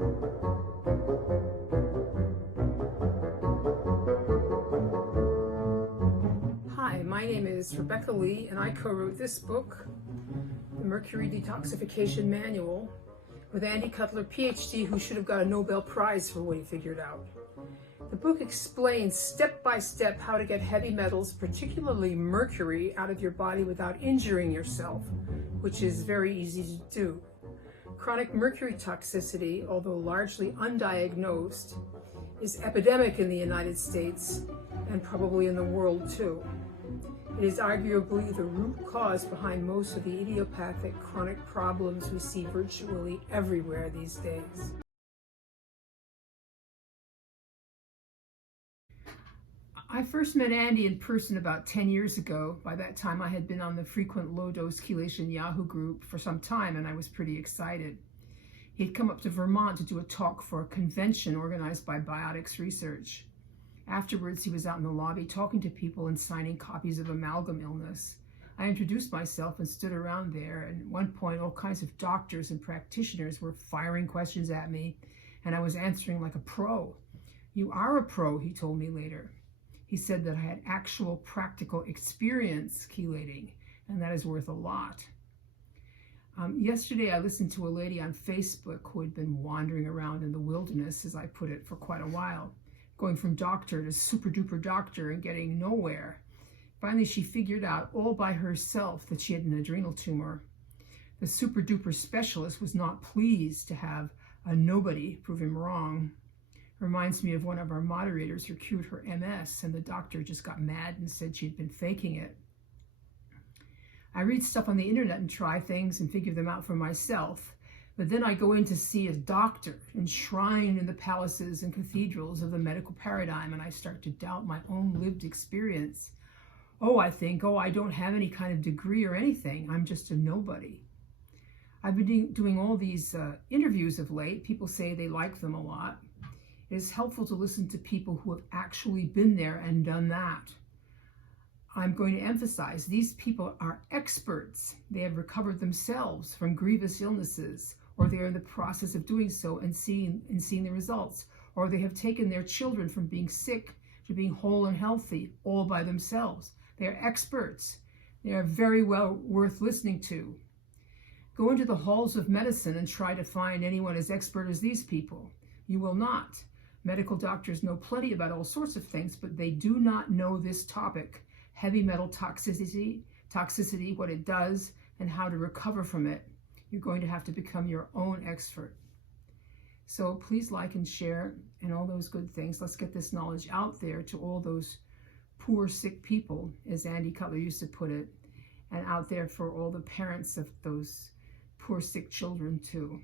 Hi, my name is Rebecca Lee, and I co-wrote this book, The Mercury Detoxification Manual, with Andy Cutler, PhD, who should have got a Nobel Prize for what he figured out. The book explains step by step how to get heavy metals, particularly mercury, out of your body without injuring yourself, which is very easy to do. Chronic mercury toxicity, although largely undiagnosed, is epidemic in the United States and probably in the world too. It is arguably the root cause behind most of the idiopathic chronic problems we see virtually everywhere these days. I first met Andy in person about 10 years ago. By that time, I had been on the frequent low-dose chelation Yahoo group for some time, and I was pretty excited. He'd come up to Vermont to do a talk for a convention organized by Biotics Research. Afterwards, he was out in the lobby talking to people and signing copies of Amalgam Illness. I introduced myself and stood around there, and at one point, all kinds of doctors and practitioners were firing questions at me, and I was answering like a pro. "You are a pro," he told me later. He said that I had actual practical experience chelating, and that is worth a lot. Yesterday, I listened to a lady on Facebook who had been wandering around in the wilderness, as I put it, for quite a while, going from doctor to super duper doctor and getting nowhere. Finally, she figured out all by herself that she had an adrenal tumor. The super duper specialist was not pleased to have a nobody prove him wrong. Reminds me of one of our moderators who cured her MS, and the doctor just got mad and said she'd been faking it. I read stuff on the internet and try things and figure them out for myself, but then I go in to see a doctor enshrined in the palaces and cathedrals of the medical paradigm, and I start to doubt my own lived experience. I think, I don't have any kind of degree or anything. I'm just a nobody. I've been doing all these interviews of late. People say they like them a lot. It is helpful to listen to people who have actually been there and done that. I'm going to emphasize these people are experts. They have recovered themselves from grievous illnesses, or they are in the process of doing so and seeing the results, or they have taken their children from being sick to being whole and healthy all by themselves. They are experts. They are very well worth listening to. Go into the halls of medicine and try to find anyone as expert as these people. You will not. Medical doctors know plenty about all sorts of things, but they do not know this topic, heavy metal toxicity, what it does, and how to recover from it. You're going to have to become your own expert. So please like and share and all those good things. Let's get this knowledge out there to all those poor, sick people, as Andy Cutler used to put it, and out there for all the parents of those poor, sick children too.